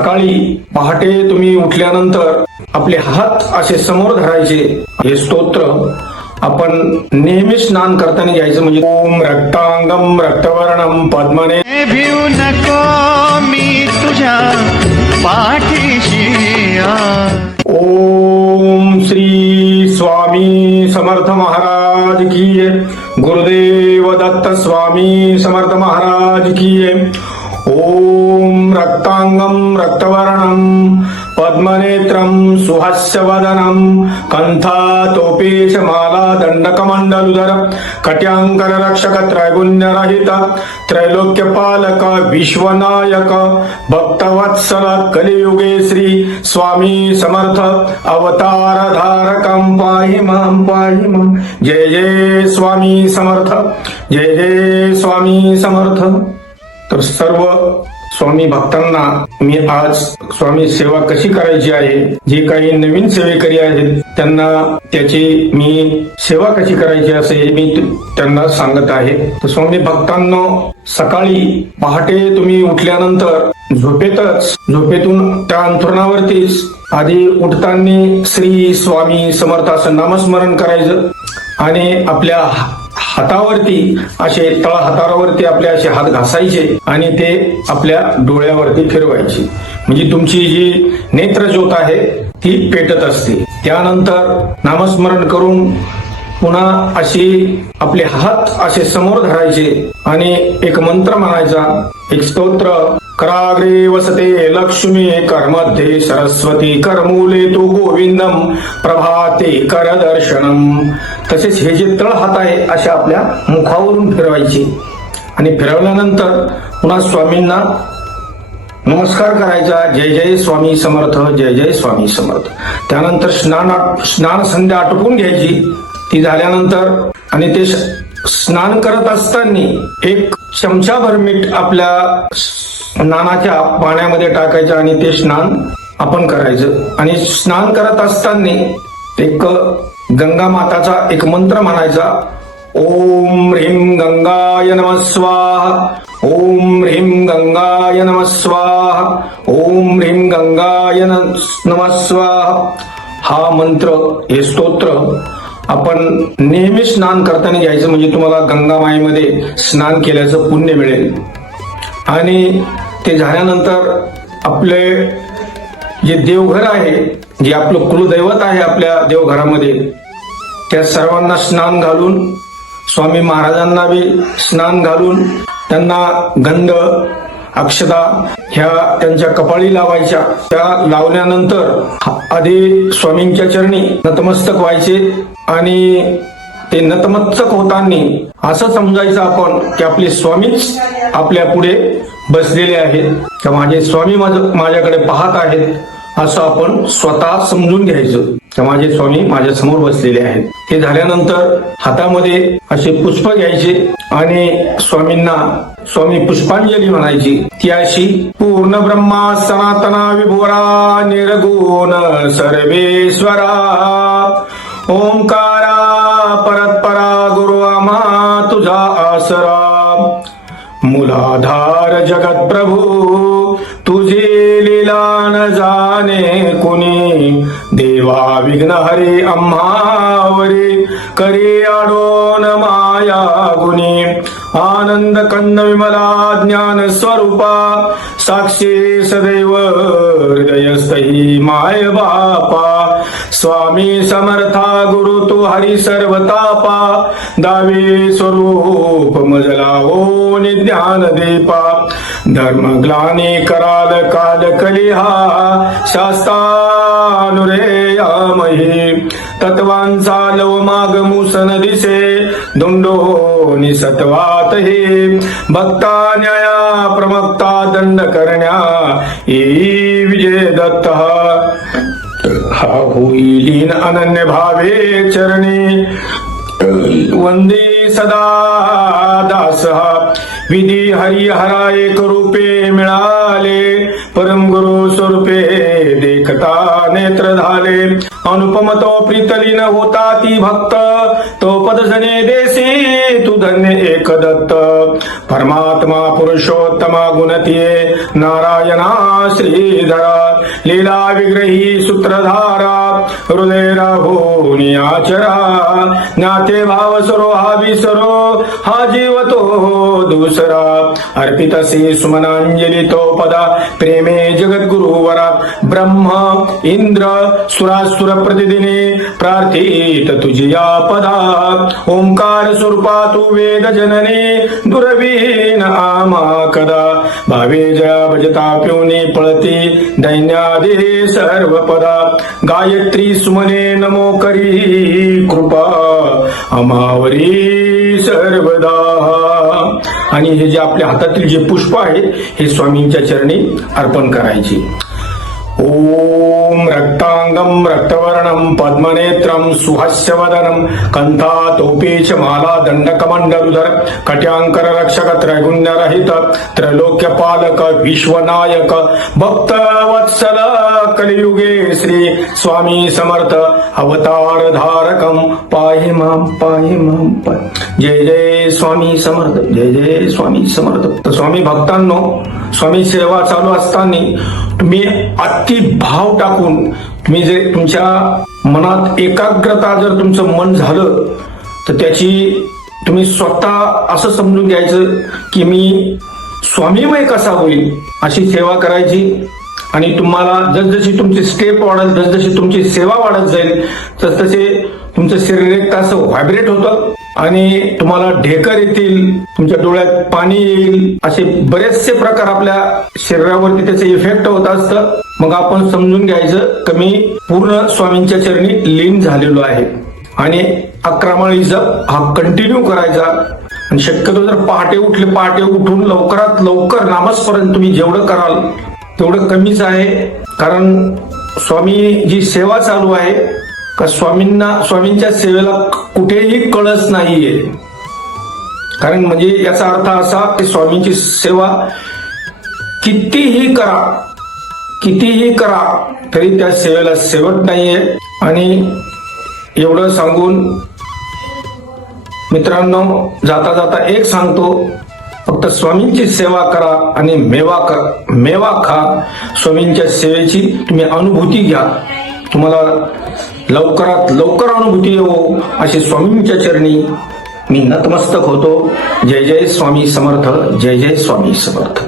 सकाळी पहाटे तुम्ही उठल्यानंतर आपले हात असे समोर धरायचे हे स्तोत्र आपण नेहमी स्नान करताना घ्यायचं म्हणजे ओम रक्तांगम रक्तवर्णम पद्मने भिऊ नको मी तुझ्या पाठीशी. ओम श्री स्वामी समर्थ महाराज की. गुरुदेव दत्त स्वामी समर्थ महाराज की ॐ ओम रक्तांगम रक्तवर्णम पद्मनेत्रम सुहास्यवदनम कंथा तोपेश माला कट्यांकर रक्षक त्रैगुण्यरहित त्रैलोक्य पालक विश्वनायक भक्तवत्सल कलियुगे श्री स्वामी समर्थ अवतार पाहि मां पाहि मां। जय जय स्वामी समर्थ जय जय स्वामी समर्थ। तर सर्व स्वामी भक्तांना मी आज स्वामी सेवा कशी करायची आहे जे काही नवीन सेवेकरी आहेत त्यांना त्याची मी सेवा कशी करायची असे मी त्यांना सांगत आहे. तर स्वामी भक्तांना सकाळी पहाटे तुम्ही उठल्यानंतर झोपेतच झोपेतून त्या अंथरुणावरतीच आधी उठताना श्री स्वामी समर्थ असं नामस्मरण करायचं आणि आपल्या हातावरती असे तळ हातावरती आपले असे हात घासायचे आणि ते आपल्या डोळ्यावरती फिरवायचे. म्हणजे तुमची जी नेत्रज्योत आहे ती पेटत असते. त्यानंतर नामस्मरण करून पुन्हा अशी आपले हात असे समोर धरायचे आणि एक मंत्र म्हणायचा एक स्तोत्र कराग्रे वसते लक्ष्मी करमध्ये सरस्वती कर्मूले तो गोविंदम प्रभाते कर दर्शनम तसेच हे जे तळ हात आहे अशा आपल्या मुखावरून फिरवायचे. आणि फिरवल्यानंतर पुन्हा स्वामींना नमस्कार करायचा. जय जय स्वामी समर्थ जय जय स्वामी समर्थ. त्यानंतर स्नान आट- स्नान संध्या आटपून घ्यायची. ती झाल्यानंतर आणि ते श- स्नान करत असताना एक चमचाभर मीठ आपल्या स्नानाच्या पाण्यामध्ये टाकायचं आणि ते स्नान आपण करायचं. आणि स्नान करत असताना एक गंगा माताचा एक मंत्र म्हणायचा. ओम ह्रीम गंगाय नमः स्वाहा. ओम ह्रीम गंगाय नमः स्वाहा. ओम ह्रीम गंगाय न- नमः हा मंत्र हे स्तोत्र आपण नेहमी स्नान करताना घ्यायचं म्हणजे तुम्हाला गंगामाईमध्ये स्नान केल्याचं पुण्य मिळेल. आणि ते झाल्यानंतर आपले जे देवघर आहे जे आपलं कुलदैवत आहे आपल्या देवघरामध्ये त्या सर्वांना स्नान घालून स्वामी महाराजांना बी स्नान घालून त्यांना गंध अक्षदा ह्या त्यांच्या कपाळी लावायच्या. त्या लावल्यानंतर आधी स्वामींच्या चरणी नतमस्तक व्हायचे आणि ते नतमस्तक होताना असं समजायचं आपण की आपले स्वामीच आपल्या पुढे बसलेले आहेत. का माझे स्वामी माझ्याकडे पाहत आहेत. असं आपण स्वतः समजून घ्यायचं. तर माझे स्वामी माझ्यासमोर बसलेले आहेत. हे झाल्यानंतर हातामध्ये असे पुष्प घ्यायचे आणि स्वामींना स्वामी पुष्पांजली म्हणायची. ती अशी पूर्ण ब्रह्मा सनातना विभोरा निर्गुण सर्वेश्वरा ओंकारा परत्परा गुरु आम्हा तुझा आसरा. मुलाधार जगत प्रभू तुझे न जाणे कुणी? देवा विघ्न हरे आम्हावरी करे आडोन माया गुणी. आनंद कन्न विमला ज्ञान स्वरूपा साक्षी सदैव हृदयस्थही माय बापा. स्वामी समर्था गुरु तू हरी सर्वतापा दावे स्वरूप मजला हो ओ ज्ञान दीपा. धर्म ग्लानी कराल काल कलिहा शास्तानुरे यामही तत्वांचा लव माग मुसन दिसे धुंडो निसत्वात हे भक्ता न्याया प्रमक्ता दंड करण्या येई विजय दत्त। हा होईल अनन्य भावे चरणी। वंदे सदा दास। विधी हरी हरा एक रूपे मिळाले परम गुरु स्वरूपे देखता नेत्र झाले. अनुपम तो प्रीतलीन होता ती भक्त तो पदजने देसी तू धन्य एक दत्त. परमात्मा पुरुषोत्तमा गुणतीये नारायणा श्रीधरा. लीला विग्रही सूत्रधारा हृदय राहोनी आचरा. नाते भाव सरो हा विसरो हा जीव तो दुसरा. अर्पित से सुमनांजली तो पदा प्रेमे जगद्गुरुवरा ब्रह्म इंद्र सुरासुर प्रतिदिने प्रार्थित तुझिया पदा. ओंकार स्वरूपा तू वेद जनने दुर्वीन आमा कदा. भावे जया भजता पिवनी पळती दैन्यादे सर्व पदा गायत्री सुमने नमो करी कृपा. अमावरी सर्वदा. आणि हे जे आपल्या हातातील जे पुष्प आहेत हे स्वामींच्या चरणी अर्पण करायचे. ॐ रक्ताङ्गं रक्तवर्णं पद्मनेत्रं सुहास्यवदनं कन्थातोपे च माला दण्डकमण्डलुधर कट्याङ्कर रक्षक त्रैगुण्यरहित त्रैलोक्यपालक विश्वनायक भक्तवत्सल कलियुगे श्री स्वामी समर्थ अवतार धारकं पाहि मां पाहि मां जय जय स्वामी समर्थ जय जय स्वामी समर्थ। तर स्वामी भक्तांनो स्वामी सेवा चालू असताना तुम्ही अति भाव टाकून तुम्ही जे तुमच्या मनात एकाग्रता जर तुमचं मन झालं तर त्याची तुम्ही स्वतः असं समजून घ्यायचं की मी स्वामीमय कसा होईल अशी सेवा करायची. आणि तुम्हाला जसजशी तुमची स्टेप वाढत जसजशी तुमची सेवा वाढत जाईल तसतसे तुमचं शरीर एक तास व्हायब्रेट होतं आणि तुम्हाला ढेकर येतील तुमच्या डोळ्यात पाणी येईल. असे बरेचसे प्रकार आपल्या शरीरावरती त्याचे इफेक्ट होत असतं. मग आपण समजून घ्यायचं की मी पूर्ण स्वामींच्या चरणी लीन झालेलो आहे. आणि अकरामाळी जप हा कंटिन्यू करायचा. आणि शक्यतो जर पहाटे उठले पहाटे उठून लवकरात लवकर नामस्मरण तुम्ही जेवढं कराल तेवढं कमीच आहे. कारण स्वामी जी सेवा चालू आहे का स्वामींना स्वामींच्या सेवेला कुठेही कळस नाहीये. कारण म्हणजे याचा अर्थ असा की स्वामींची सेवा कितीही करा कितीही करा तरी त्या सेवेला शेवट नाहीये. आणि एवढं सांगून मित्रांनो जाता जाता एक सांगतो फक्त स्वामींची सेवा करा आणि मेवा कर मेवा खा. स्वामींच्या सेवेची तुम्ही अनुभूती घ्या. तुम्हाला लवकरात लवकर अनुभूती येवो अशी स्वामींच्या चरणी मी नतमस्तक होतो. जय जय स्वामी समर्थ जय जय स्वामी समर्थ.